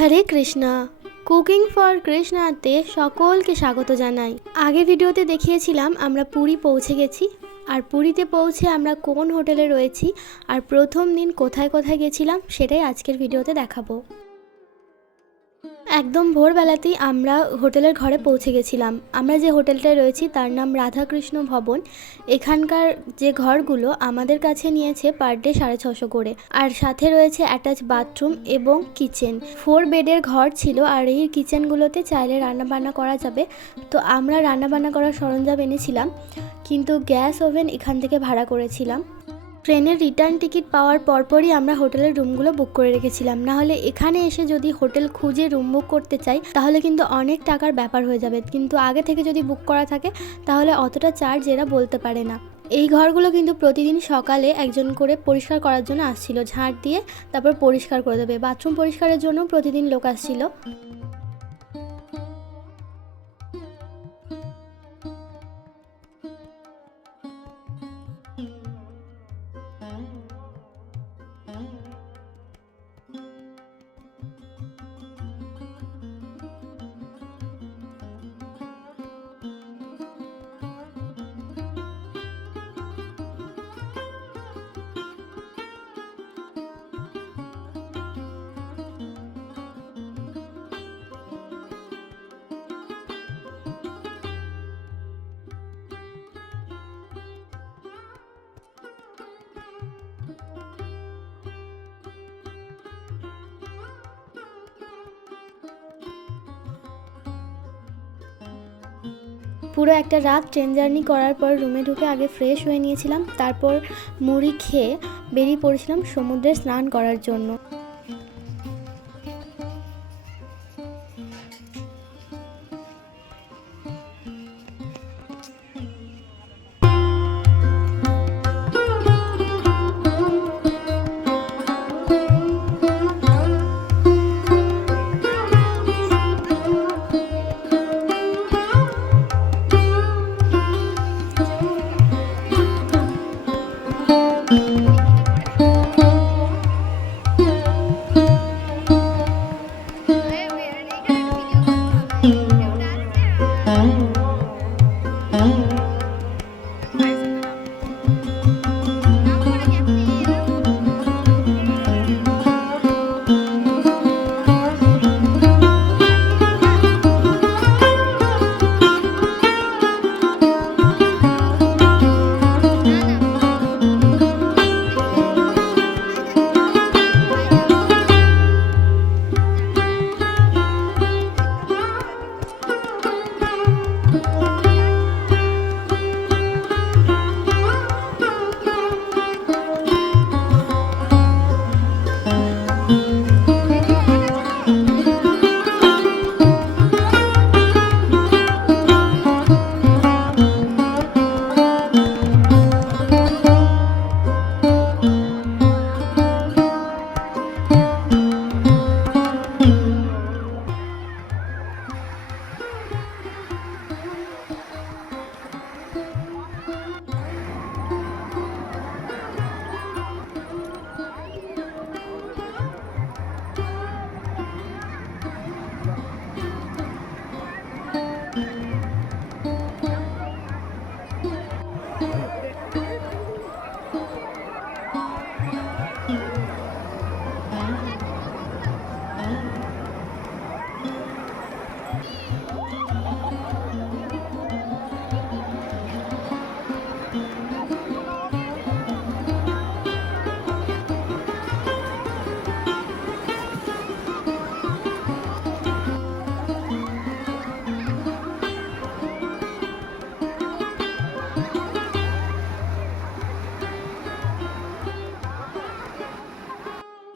Hare Krishna. Cooking for কৃষ্ণাতে সকলকে স্বাগত জানাই। আগে ভিডিওতে দেখিয়েছিলাম আমরা পুরী পৌঁছে গেছি, আর পুরীতে পৌঁছে আমরা কোন হোটেলে রয়েছি, আর প্রথম দিন কোথায় কোথায় গেছিলাম, সেটাই আজকের ভিডিওতে দেখাবো। একদম ভোরবেলাতেই আমরা হোটেলের ঘরে পৌঁছে গেছিলাম। আমরা যে হোটেলটায় রয়েছি তার নাম রাধাকৃষ্ণ ভবন। এখানকার যে ঘরগুলো আমাদের কাছে নিয়েছে পার ডে সাড়ে ছশো করে। আর সাথে রয়েছে অ্যাটাচ বাথরুম এবং কিচেন ফোর বেডের ঘর ছিল আর এই কিচেনগুলোতে চাইলে রান্নাবান্না করা যাবে। তো আমরা রান্নাবান্না করার সরঞ্জাম এনেছিলাম, কিন্তু গ্যাস ওভেন এখান থেকে ভাড়া করেছিলাম। ট্রেনের রিটার্ন টিকিট পাওয়ার পরপরই আমরা হোটেলের রুমগুলো বুক করে রেখেছিলাম। না হলে এখানে এসে যদি হোটেল খুঁজে রুম বুক করতে চাই, তাহলে কিন্তু অনেক টাকার ব্যাপার হয়ে যাবে। কিন্তু আগে থেকে যদি বুক করা থাকে, তাহলে অতটা চার্জ এরা বলতে পারে না। এই ঘরগুলো কিন্তু প্রতিদিন সকালে একজন করে পরিষ্কার করার জন্য আসছিল। ঝাঁট দিয়ে তারপর পরিষ্কার করে দেবে। বাথরুম পরিষ্কারের জন্য প্রতিদিন লোক আসছিল। Mm-hmm. পুরো একটা রাত ট্রেন জার্নি করার পর রুমে ঢুকে আগে ফ্রেশ হয়ে নিয়েছিলাম, তারপর মুড়ি খেয়ে বেরিয়ে পড়েছিলাম সমুদ্রে স্নান করার জন্য।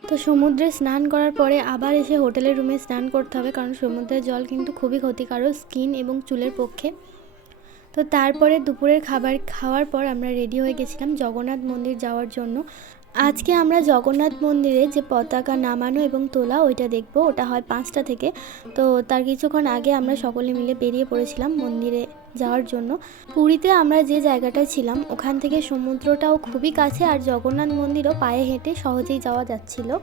তো সমুদ্রে স্নান করার পরে আবার এসে হোটেলের রুমে স্নান করতে হবে, কারণ সমুদ্রের জল কিন্তু খুবই ক্ষতিকারক স্কিন এবং চুলের পক্ষে। তো তারপরে দুপুরের খাবার খাওয়ার পর আমরা রেডি হয়ে গেছিলাম জগন্নাথ মন্দির যাওয়ার জন্য। আজকে আমরা জগন্নাথ মন্দিরে যে পতাকা নামানো এবং তোলা, ওইটা দেখব। ওটা হয় পাঁচটা থেকে। তো তার কিছুক্ষণ আগে আমরা সকলে মিলে বেরিয়ে পড়েছিলাম মন্দিরে যাওয়ার জন্য। পুরীতে আমরা যে জায়গাটা ছিলাম, ওখান থেকে সমুদ্রটাও খুবই কাছে আর জগন্নাথ মন্দিরও পায়ে হেঁটে সহজেই যাওয়া যাচ্ছিল।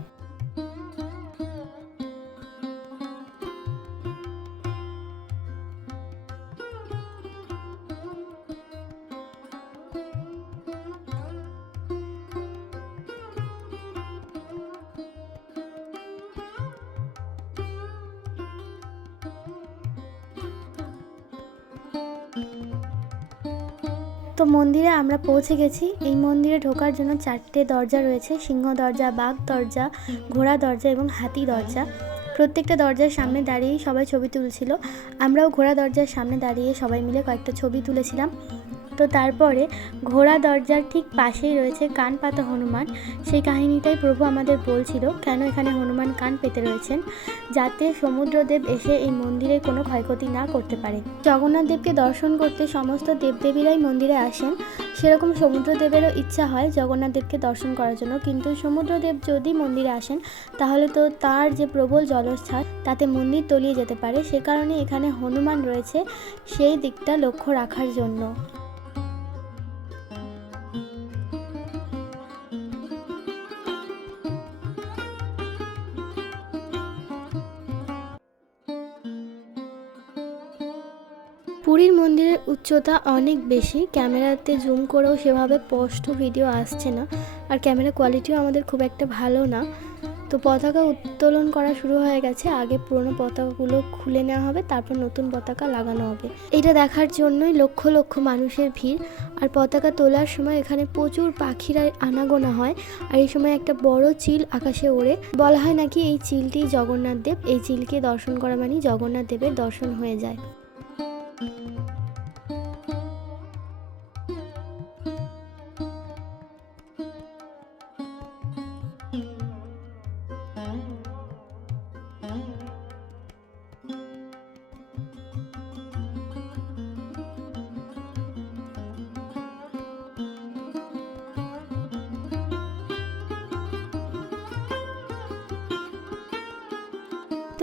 তো মন্দিরে আমরা পৌঁছে গেছি। এই মন্দিরে ঢোকার জন্য চারটে দরজা রয়েছে, সিংহ দরজা, বাঘ দরজা, ঘোড়া দরজা এবং হাতি দরজা। প্রত্যেকটা দরজার সামনে দাঁড়িয়েই সবাই ছবি তুলছিল। আমরাও ঘোড়া দরজার সামনে দাঁড়িয়ে সবাই মিলে কয়েকটা ছবি তুলেছিলাম। তো তারপরে ঘোড়া দরজার ঠিক পাশেই রয়েছে কান পাতা হনুমান। সেই কাহিনীটাই প্রভু আমাদের বলছিল, কেন এখানে হনুমান কান পেতে রয়েছেন? যাতে সমুদ্রদেব এসে এই মন্দিরের কোনো ক্ষয়ক্ষতি না করতে পারে। জগন্নাথ দেবকে দর্শন করতে সমস্ত দেবদেবীরাই মন্দিরে আসেন। সেরকম সমুদ্রদেবেরও ইচ্ছা হয় জগন্নাথ দেবকে দর্শন করার জন্য। কিন্তু সমুদ্রদেব যদি মন্দিরে আসেন, তাহলে তো তার যে প্রবল জলোচ্ছ্বাস, তাতে মন্দির তলিয়ে যেতে পারে। সে কারণে এখানে হনুমান রয়েছে, সেই দিকটা লক্ষ্য রাখার জন্য। পুরীর মন্দিরের উচ্চতা অনেক বেশি। ক্যামেরাতে জুম করেও সেভাবে স্পষ্ট ভিডিও আসছে না। আর ক্যামেরা কোয়ালিটিও আমাদের খুব একটা ভালো না। তো পতাকা উত্তোলন করা শুরু হয়ে গেছে। আগে পুরনো পতাকাগুলো খুলে নেওয়া হবে, তারপর নতুন পতাকা লাগানো হবে। এটা দেখার জন্যই লক্ষ লক্ষ মানুষের ভিড়। আর পতাকা তোলার সময় এখানে প্রচুর পাখিরা আনাগোনা হয়। আর এই সময় একটা বড় চিল আকাশে ওড়ে। বলা হয় নাকি এই চিলটি জগন্নাথ দেব। এই চিলকে দর্শন করা মানেই জগন্নাথ দেবের দর্শন হয়ে যায়। Música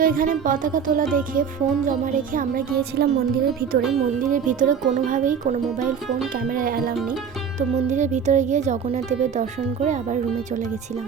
তো এখানে পতাকা তোলা দেখে ফোন জমা রেখে আমরা গিয়েছিলাম মন্দিরের ভিতরে। মন্দিরের ভিতরে কোনোভাবেই কোনো মোবাইল ফোন ক্যামেরা অ্যালাউ নেই। তো মন্দিরের ভিতরে গিয়ে জগন্নাথ দেবের দর্শন করে আবার রুমে চলে গেছিলাম।